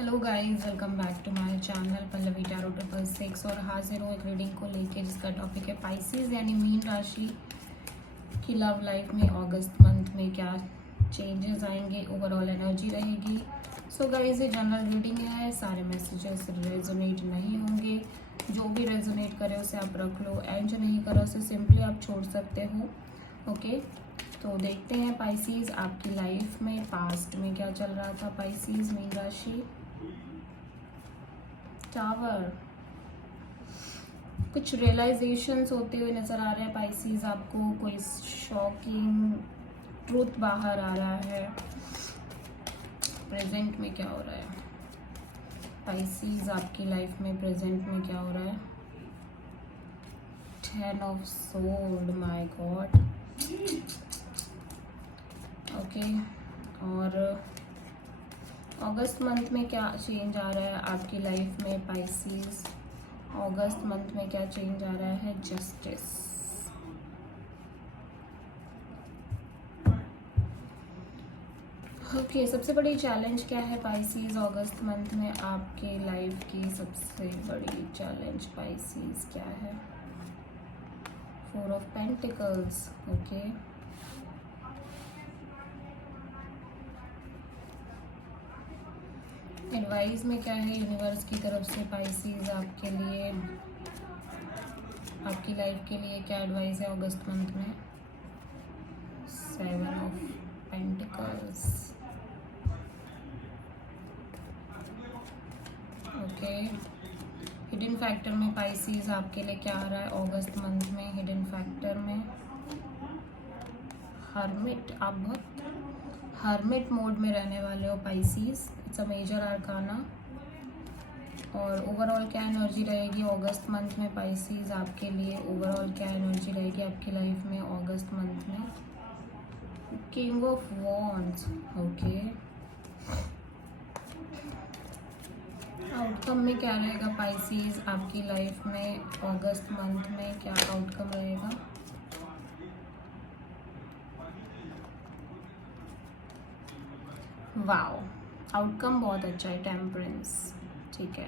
Hello guys, welcome back to my channel Pallavi tarot 666 और हाजिर हूँ एक रीडिंग को लेके जिसका टॉपिक है पाइसेस यानी मीन राशि की लव लाइफ में अगस्त मंथ में क्या चेंजेस आएंगे, ओवरऑल एनर्जी रहेगी। सो गाइस, ये जनरल रीडिंग है, सारे मैसेजेस रेजोनेट नहीं होंगे। जो भी रेजोनेट करे उसे आप रख लो एंड जो नहीं करे उसे सिंपली आप छोड़ सकते हो। ओके, तो देखते हैं पाइसेस आपकी लाइफ में पास्ट में क्या चल रहा था। पाइसेस मीन राशि, टावर, कुछ रियलाइजेशंस होते हुए नजर आ रहे हैं पाइसेस आपको। कोई शॉकिंग ट्रूथ बाहर आ रहा है। प्रेजेंट में क्या हो रहा है पाइसेस आपकी लाइफ में, प्रेजेंट में क्या हो रहा है। 10 of sold, my God. Okay, और अगस्त मंथ में क्या चेंज आ रहा है आपकी लाइफ में पाइसेस। अगस्त मंथ में क्या चेंज आ रहा है। जस्टिस, ओके, सबसे बड़ी चैलेंज क्या है पाइसेस अगस्त मंथ में आपके लाइफ की। सबसे बड़ी चैलेंज पाइसेस क्या है। 4 ऑफ पेंटिकल्स, ओके, एडवाइस में क्या है यूनिवर्स की तरफ से पाइसेस आपके लिए, आपकी लाइफ के लिए क्या एडवाइस है अगस्त मंथ में। 7 of pentacles, okay. Hidden factor में पाइसेस आपके लिए क्या आ रहा है अगस्त मंथ में। हिडन फैक्टर में हर्मिट, आप बहुत हर्मिट मोड में रहने वाले हो Pisces. It's a major arcana. और ओवरऑल क्या एनर्जी रहेगी अगस्त मंथ में पाइसेस आपके लिए। ओवरऑल क्या एनर्जी रहेगी आपकी लाइफ में अगस्त मंथ में। King of wands, okay. Outcome में क्या रहेगा पाइसेस आपकी लाइफ में अगस्त मंथ में, क्या आउटकम रहेगा। वाओ, आउटकम बहुत अच्छा है, टेम्परेंस, ठीक है।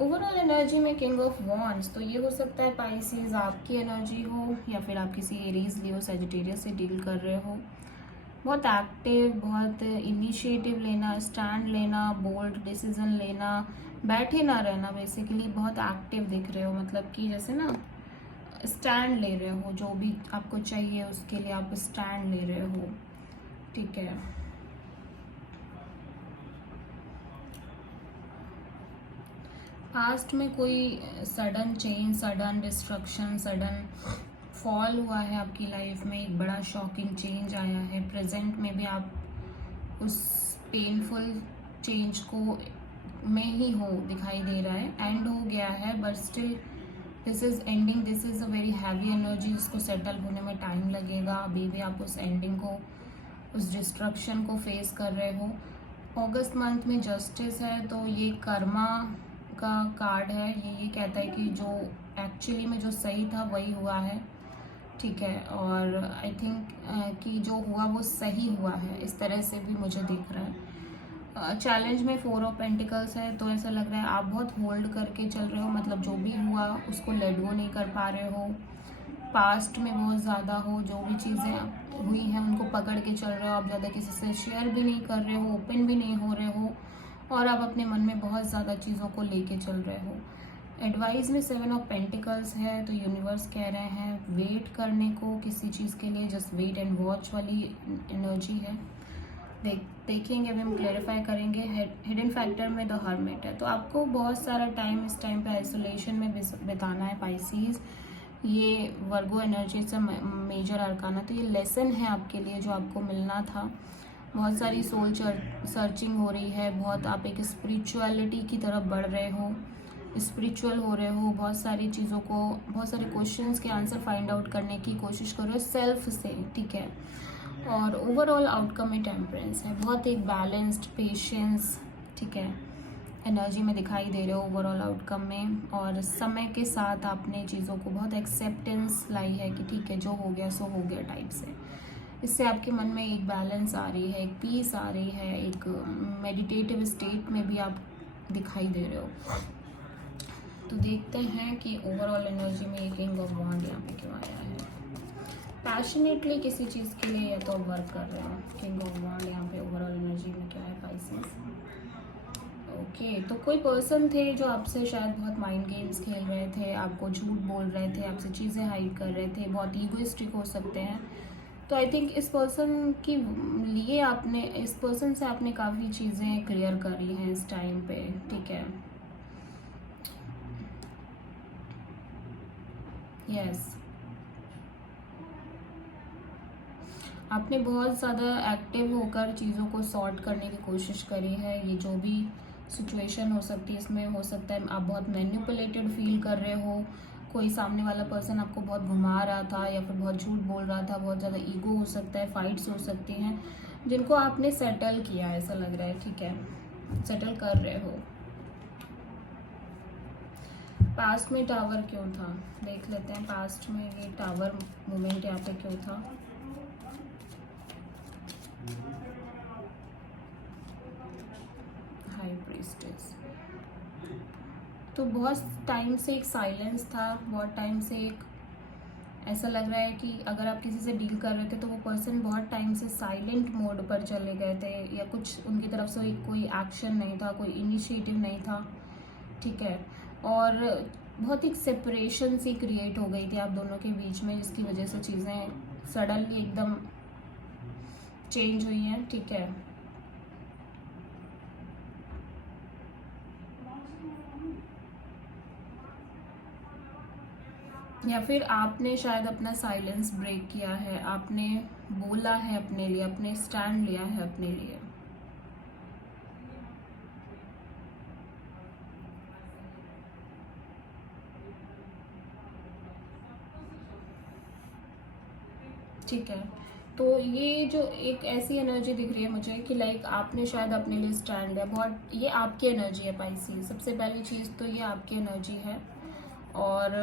ओवरऑल एनर्जी में किंग ऑफ वॉन्ड्स, तो ये हो सकता है पाइसेस आपकी एनर्जी हो या फिर आप किसी एरीज लियो सजिटेरियस से डील कर रहे हो। बहुत एक्टिव, बहुत इनिशिएटिव लेना, स्टैंड लेना, बोल्ड डिसीजन लेना, बैठे ना रहना, बेसिकली बहुत एक्टिव दिख रहे हो। मतलब कि जैसे ना स्टैंड ले रहे हो, जो भी आपको चाहिए उसके लिए आप स्टैंड ले रहे हो, ठीक है। पास्ट में कोई sudden change, sudden destruction, sudden fall हुआ है आपकी लाइफ में, एक बड़ा शॉकिंग चेंज आया है। प्रेजेंट में भी आप उस पेनफुल चेंज को में ही हो, दिखाई दे रहा है। एंड हो गया है but still this is ending, this is a very heavy energy, इसको सेटल होने में टाइम लगेगा। अभी भी आप उस एंडिंग को, उस डिस्ट्रक्शन को फेस कर रहे हो। अगस्त मंथ में जस्टिस है, तो ये कर्मा का कार्ड है। ये कहता है कि जो एक्चुअली में जो सही था वही हुआ है, ठीक है। और आई थिंक कि जो हुआ वो सही हुआ है, इस तरह से भी मुझे दिख रहा है। चैलेंज में 4 ऑफ पेंटिकल्स है, तो ऐसा लग रहा है आप बहुत होल्ड करके चल रहे हो। मतलब जो भी हुआ उसको लेट गो नहीं कर पा रहे हो। पास्ट में बहुत ज़्यादा हो, जो भी चीज़ें हुई हैं उनको पकड़ के चल रहे हो। आप ज़्यादा किसी से शेयर भी नहीं कर रहे हो, ओपन भी नहीं हो रहे हो, और आप अपने मन में बहुत ज़्यादा चीज़ों को लेके चल रहे हो। एडवाइस में 7 ऑफ पेंटिकल्स है, तो यूनिवर्स कह रहे हैं वेट करने को किसी चीज़ के लिए, जस्ट वेट एंड वॉच वाली एनर्जी है। देखेंगे, अभी हम क्लेरिफाई करेंगे। हिडन फैक्टर में द हर्मिट है, तो आपको बहुत सारा टाइम इस टाइम पे आइसोलेशन में बिताना है पाइसेस। ये वर्गो एनर्जी से मेजर आर्काना, तो ये लेसन है आपके लिए जो आपको मिलना था। बहुत सारी सोल सर्चिंग हो रही है, बहुत आप एक स्पिरिचुअलिटी की तरफ बढ़ रहे हो, स्पिरिचुअल हो रहे हो। बहुत सारी चीज़ों को, बहुत सारे क्वेश्चंस के आंसर फाइंड आउट करने की कोशिश कर रहे हो सेल्फ से, ठीक है। और ओवरऑल आउटकम में टेम्परेंस है, बहुत एक बैलेंस्ड, पेशेंस, ठीक है, एनर्जी में दिखाई दे रहे हो ओवरऑल आउटकम में, और समय के साथ आपने चीज़ों को बहुत एक्सेप्टेंस लाई है कि ठीक है जो हो गया सो हो गया टाइप से। इससे आपके मन में एक बैलेंस आ रही है, एक पीस आ रही है, एक मेडिटेटिव स्टेट में भी आप दिखाई दे रहे हो। तो देखते हैं कि ओवरऑल एनर्जी में ये किंग ऑफ वांड यहाँ पे क्यों आया है। पैशनेटली किसी चीज़ के लिए या तो वर्क कर रहे हो। किंग ऑफ वांड यहाँ पे ओवरऑल एनर्जी में क्या है पाइसेस। ओके, तो कोई पर्सन थे जो आपसे शायद बहुत माइंड गेम्स खेल रहे थे, आपको झूठ बोल रहे थे, आपसे चीज़ें हाइड कर रहे थे, बहुत ईगोइस्टिक हो सकते हैं। तो आई थिंक इस पर्सन के लिए आपने, इस पर्सन से आपने काफ़ी चीज़ें क्लियर करी हैं इस टाइम पे, ठीक है। यस, आपने बहुत ज़्यादा एक्टिव होकर चीज़ों को सॉर्ट करने की कोशिश करी है। ये जो भी सिचुएशन हो सकती है, इसमें हो सकता है आप बहुत मैनिपुलेटेड फील कर रहे हो, कोई सामने वाला पर्सन आपको बहुत घुमा रहा था या फिर बहुत झूठ बोल रहा था, बहुत ज़्यादा ईगो हो सकता है, फाइट्स हो सकती हैं जिनको आपने सेटल किया ऐसा लग रहा है, ठीक है, सेटल कर रहे हो। पास्ट में टावर क्यों था, देख लेते हैं पास्ट में ये टावर मोमेंट यहाँ पे क्यों था। हाई प्रीस्टेस, तो बहुत टाइम से एक साइलेंस था, बहुत टाइम से एक ऐसा लग रहा है कि अगर आप किसी से डील कर रहे थे तो वो पर्सन बहुत टाइम से साइलेंट मोड पर चले गए थे, या कुछ उनकी तरफ से कोई एक्शन नहीं था, कोई इनिशिएटिव नहीं था, ठीक है। और बहुत एक सेपरेशन सी क्रिएट हो गई थी आप दोनों के बीच में, जिसकी वजह से चीज़ें सडनली एकदम चेंज हुई हैं, ठीक है। या फिर आपने शायद अपना साइलेंस ब्रेक किया है, आपने बोला है अपने लिए, अपने स्टैंड लिया है अपने लिए। ठीक है, तो ये जो एक ऐसी एनर्जी दिख रही है मुझे कि लाइक आपने शायद अपने लिए स्टैंड लिया, बहुत ये आपकी एनर्जी है पाइसी। सबसे पहली चीज़ तो ये आपकी एनर्जी है, और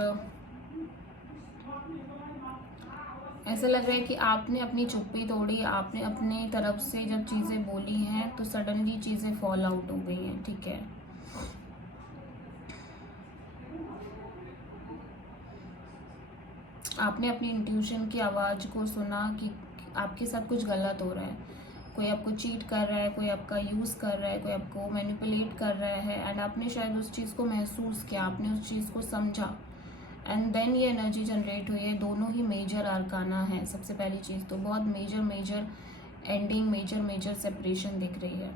ऐसा लग रहा है कि आपने अपनी चुप्पी तोड़ी, आपने अपनी तरफ से जब चीज़ें बोली हैं तो सडनली चीज़ें फॉल आउट हो गई हैं, ठीक है। आपने अपनी इंट्यूशन की आवाज़ को सुना कि आपके साथ कुछ गलत हो रहा है, कोई आपको चीट कर रहा है, कोई आपका यूज़ कर रहा है, कोई आपको मैनिपुलेट कर रहा है, एंड आपने शायद उस चीज़ को महसूस किया, आपने उस चीज़ को समझा, एंड देन ये एनर्जी जनरेट हुई है। दोनों ही मेजर आर्काना है। सबसे पहली चीज़ तो बहुत मेजर एंडिंग, मेजर सेपरेशन दिख रही है,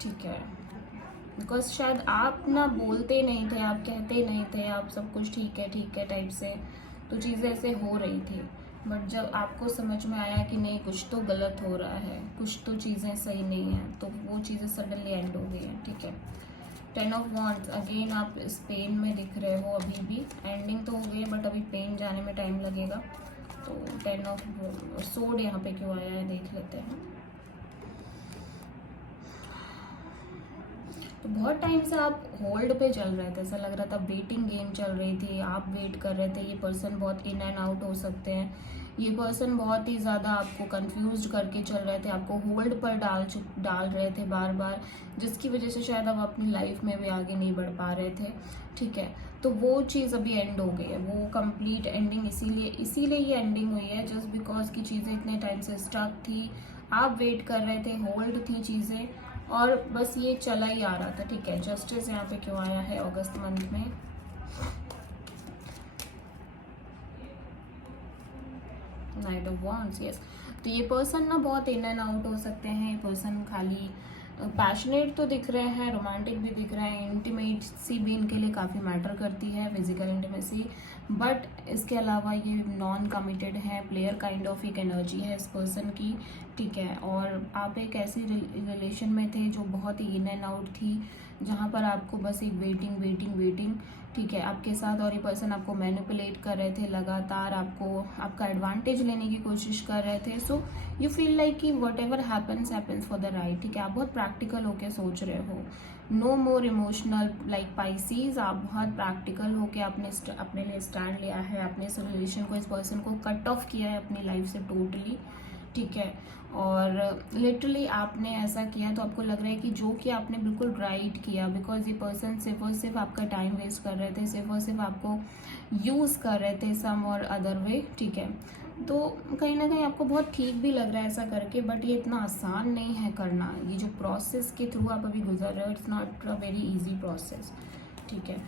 ठीक है। बिकॉज शायद आप ना बोलते नहीं थे, आप कहते नहीं थे, आप सब कुछ ठीक है टाइप से, तो चीज़ें ऐसे हो रही थी। बट जब आपको समझ में आया कि नहीं कुछ तो गलत हो रहा है, कुछ तो चीज़ें सही नहीं हैं, तो वो चीज़ें सडनली एंड हो गई हैं, ठीक है। 10 ऑफ वॉन्ड्स, अगेन आप इस पेन में दिख रहे हो अभी भी। एंडिंग तो हो गई है बट अभी पेन जाने में टाइम लगेगा। तो 10 ऑफ सोड यहाँ पे क्यों आया है देख लेते हैं। तो बहुत टाइम से आप होल्ड पे चल रहे थे, ऐसा लग रहा था वेटिंग गेम चल रही थी, आप वेट कर रहे थे। ये पर्सन बहुत इन एंड आउट हो सकते हैं, ये पर्सन बहुत ही ज़्यादा आपको कंफ्यूज करके चल रहे थे, आपको होल्ड पर डाल रहे थे बार बार, जिसकी वजह से शायद आप अपनी लाइफ में भी आगे नहीं बढ़ पा रहे थे, ठीक है। तो वो चीज़ अभी एंड हो गई है, वो कंप्लीट एंडिंग इसीलिए ये एंडिंग हुई है, जस्ट बिकॉज की चीज़ें इतने टाइम से स्टक थी, आप वेट कर रहे थे, होल्ड थी चीज़ें, और बस ये चला ही आ रहा था, ठीक है। जस्टिस यहाँ पे क्यों आया है अगस्त मंथ में। Night of wands, yes. तो ये पर्सन ना बहुत इन एंड आउट हो सकते हैं, ये पर्सन खाली पैशनेट तो दिख रहे हैं, रोमांटिक भी दिख रहे हैं, इंटीमेसी भी इनके लिए काफ़ी मैटर करती है, फिजिकल इंटीमेसी, बट इसके अलावा ये नॉन कमिटेड है, प्लेयर काइंड ऑफ एक एनर्जी है इस पर्सन की, ठीक है। और आप एक ऐसी रिलेशन में थे जो बहुत ही इन एंड आउट थी, जहाँ पर आपको बस एक वेटिंग वेटिंग वेटिंग, ठीक है, आपके साथ और ये पर्सन आपको मैनिपुलेट कर रहे थे, लगातार आपको आपका एडवांटेज लेने की कोशिश कर रहे थे. सो यू फील लाइक कि whatever happens happens for the right. ठीक है, आप बहुत प्रैक्टिकल होके सोच रहे हो. No more emotional like Pisces. आप बहुत प्रैक्टिकल होके आपने अपने लिए स्टैंड लिया है. आपने इस रिलेशन को, इस पर्सन को कट ऑफ किया है अपनी लाइफ से टोटली. ठीक है, और लिटरली आपने ऐसा किया तो आपको लग रहा है कि जो कि आपने बिल्कुल राइट किया, बिकॉज ये पर्सन सिर्फ और सिर्फ आपका टाइम वेस्ट कर रहे थे, सिर्फ और सिर्फ आपको यूज़ कर रहे थे सम और अदर वे. ठीक है, तो कहीं ना कहीं आपको बहुत ठीक भी लग रहा है ऐसा करके, बट ये इतना आसान नहीं है करना. ये जो प्रोसेस के थ्रू आप अभी गुजर रहे हो, it's not a very easy process. ठीक है,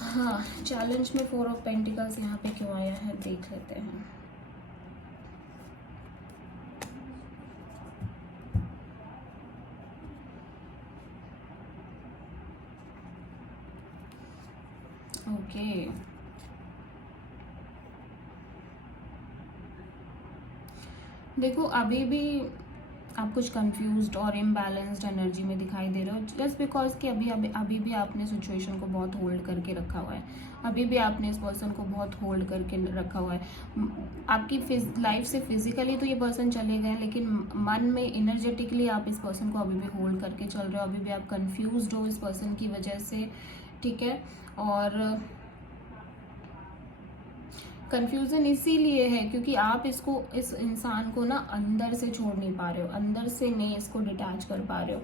हाँ, चैलेंज में 4 ऑफ पेंटिकल्स यहाँ पे क्यों आया है देख लेते हैं. ओके, देखो अभी भी आप कुछ कंफ्यूज्ड और इम्बैलेंस्ड एनर्जी में दिखाई दे रहे हो, जस्ट बिकॉज कि अभी भी आपने सिचुएशन को बहुत होल्ड करके रखा हुआ है. अभी भी आपने इस पर्सन को बहुत होल्ड करके रखा हुआ है. आपकी लाइफ से फिजिकली तो ये पर्सन चले गए, लेकिन मन में एनर्जेटिकली आप इस पर्सन को अभी भी होल्ड करके चल रहे हो. अभी भी आप कंफ्यूज्ड हो इस पर्सन की वजह से. ठीक है, और कन्फ्यूज़न इसीलिए है क्योंकि आप इस इंसान को ना अंदर से छोड़ नहीं पा रहे हो, अंदर से नहीं इसको डिटैच कर पा रहे हो.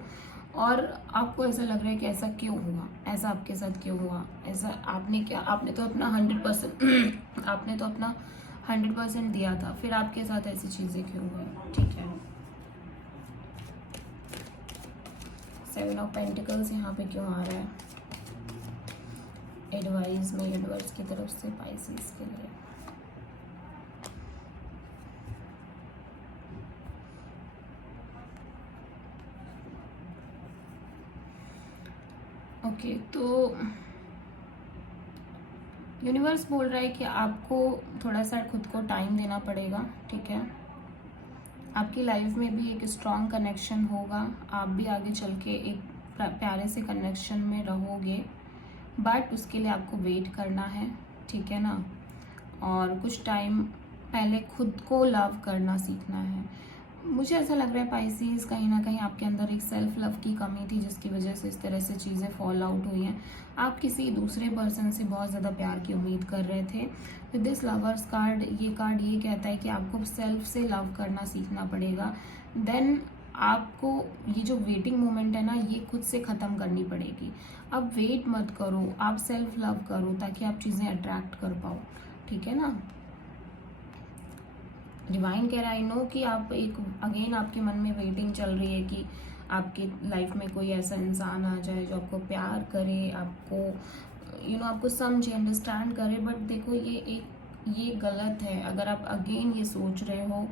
और आपको ऐसा लग रहा है कि ऐसा क्यों हुआ, ऐसा आपके साथ क्यों हुआ, ऐसा आपने तो अपना 100% आपने तो अपना 100% दिया था, फिर आपके साथ ऐसी चीज़ें क्यों हुई. ठीक है, 7 ऑफ पेंटिकल्स यहाँ पे क्यों आ रहा है एडवाइस में यूनिवर्स की तरफ से पाइसेस के लिए. ओके, तो यूनिवर्स बोल रहा है कि आपको थोड़ा सा खुद को टाइम देना पड़ेगा. ठीक है, आपकी लाइफ में भी एक स्ट्रॉन्ग कनेक्शन होगा, आप भी आगे चल के एक प्यारे से कनेक्शन में रहोगे, बट उसके लिए आपको वेट करना है. ठीक है ना, और कुछ टाइम पहले खुद को लव करना सीखना है. मुझे ऐसा लग रहा है पाइसीज, कहीं ना कहीं आपके अंदर एक सेल्फ लव की कमी थी जिसकी वजह से इस तरह से चीज़ें फॉल आउट हुई हैं. आप किसी दूसरे पर्सन से बहुत ज़्यादा प्यार की उम्मीद कर रहे थे. विद दिस लवर्स कार्ड, ये कार्ड ये कहता है कि आपको सेल्फ से लव करना सीखना पड़ेगा. देन आपको ये जो वेटिंग मोमेंट है ना, ये खुद से ख़त्म करनी पड़ेगी. अब वेट मत करो, आप सेल्फ लव करो ताकि आप चीज़ें अट्रैक्ट कर पाओ. ठीक है ना, डिवाइन कह रहा है आई नो कि आप एक अगेन आपके मन में वेटिंग चल रही है कि आपकी लाइफ में कोई ऐसा इंसान आ जाए जो आपको प्यार करे, आपको आपको समझे, अंडरस्टैंड करे. बट देखो ये गलत है. अगर आप अगेन ये सोच रहे हो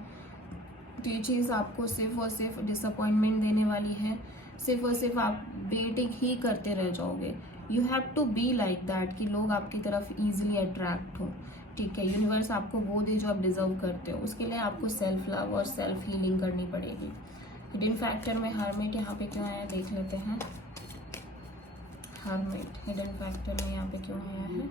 तो ये चीज़ आपको सिर्फ और सिर्फ डिसअपॉइंटमेंट देने वाली है. सिर्फ और सिर्फ आप वेटिंग ही करते रह जाओगे. You have to be like that कि लोग आपकी तरफ ईजिली अट्रैक्ट हो. ठीक है, यूनिवर्स आपको वो दे जो आप डिजर्व करते हो. उसके लिए आपको सेल्फ लव और सेल्फ हीलिंग करनी पड़ेगी. हिडन फैक्टर में हर्मिट यहाँ पे क्यों आया देख लेते हैं. हर्मिट हिडन फैक्टर में यहाँ पे क्यों आया है.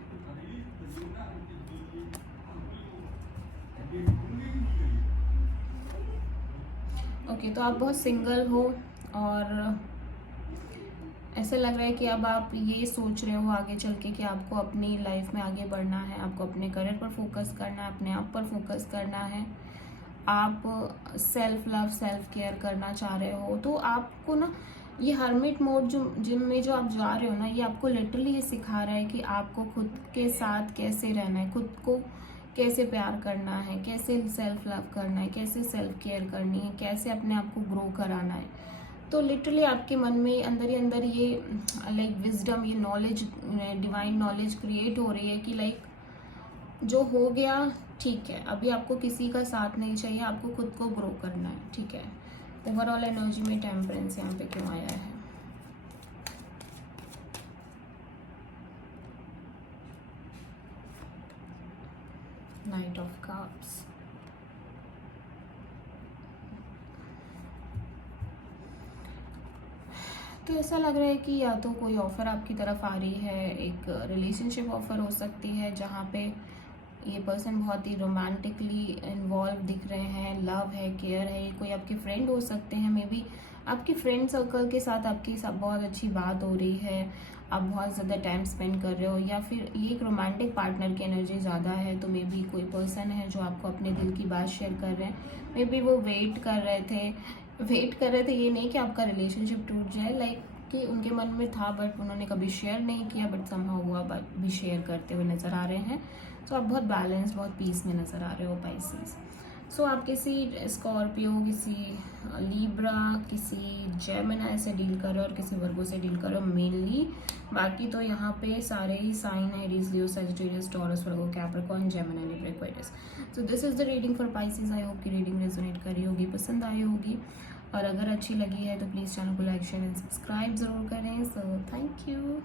ओके, तो आप बहुत सिंगल हो और ऐसा लग रहा है कि अब आप ये सोच रहे हो आगे चल के कि आपको अपनी लाइफ में आगे बढ़ना है, आपको अपने करियर पर फोकस करना है, अपने आप पर फोकस करना है. आप सेल्फ लव सेल्फ केयर करना चाह रहे हो. तो आपको ना ये हर्मिट मोड जो आप जा रहे हो ना, ये आपको लिटरली ये सिखा रहा है कि आपको खुद के साथ कैसे रहना है, खुद को कैसे प्यार करना है, कैसे सेल्फ लव करना है, कैसे सेल्फ केयर करनी है, कैसे अपने आप को ग्रो कराना है. तो लिटरली आपके मन में अंदर ही अंदर ये लाइक विजडम, ये नॉलेज, डिवाइन नॉलेज क्रिएट हो रही है कि लाइक जो हो गया ठीक है, अभी आपको किसी का साथ नहीं चाहिए, आपको खुद को ग्रो करना है. ठीक है, ओवरऑल एनर्जी में टेम्परेंस यहाँ पे क्यों आया है. Night of cups. तो ऐसा लग रहा है कि या तो कोई ऑफ़र आपकी तरफ आ रही है, एक रिलेशनशिप ऑफ़र हो सकती है जहाँ पे ये पर्सन बहुत ही रोमांटिकली इन्वॉल्व दिख रहे हैं, लव है, केयर है। ये कोई आपके फ्रेंड हो सकते हैं, मे बी आपके फ्रेंड सर्कल के साथ आपकी सब बहुत अच्छी बात हो रही है, आप बहुत ज़्यादा टाइम स्पेंड कर रहे हो, या फिर ये एक रोमांटिक पार्टनर की एनर्जी ज़्यादा है। तो मे बी कोई पर्सन है जो आपको अपने दिल की बात शेयर कर रहे हैं। मे बी वो वेट कर रहे थे, ये नहीं कि आपका रिलेशनशिप टूट जाए, लाइक कि उनके मन में था बट उन्होंने कभी शेयर नहीं किया, बट समहाउ हुआ भी शेयर करते हुए नज़र आ रहे हैं। सो आप बहुत बैलेंस, बहुत पीस में नज़र आ रहे हो पाइसेस। सो आप किसी स्कॉर्पियो, किसी लीब्रा, किसी जेमिनी से डील कर रहे हो और किसी वर्गो से डील कर रहे हो मेनली। बाकी तो यहाँ पे सारे ही साइन है, Aries, Leo, Sagittarius, taurus, Virgo, Capricorn, Gemini, Libra, Aquarius. So this is the reading for Pisces. I hope की रीडिंग रेजोनेट करी होगी, पसंद आई होगी, और अगर अच्छी लगी है तो प्लीज़ चैनल को लाइक, शेयर एंड सब्सक्राइब ज़रूर करें। So thank you.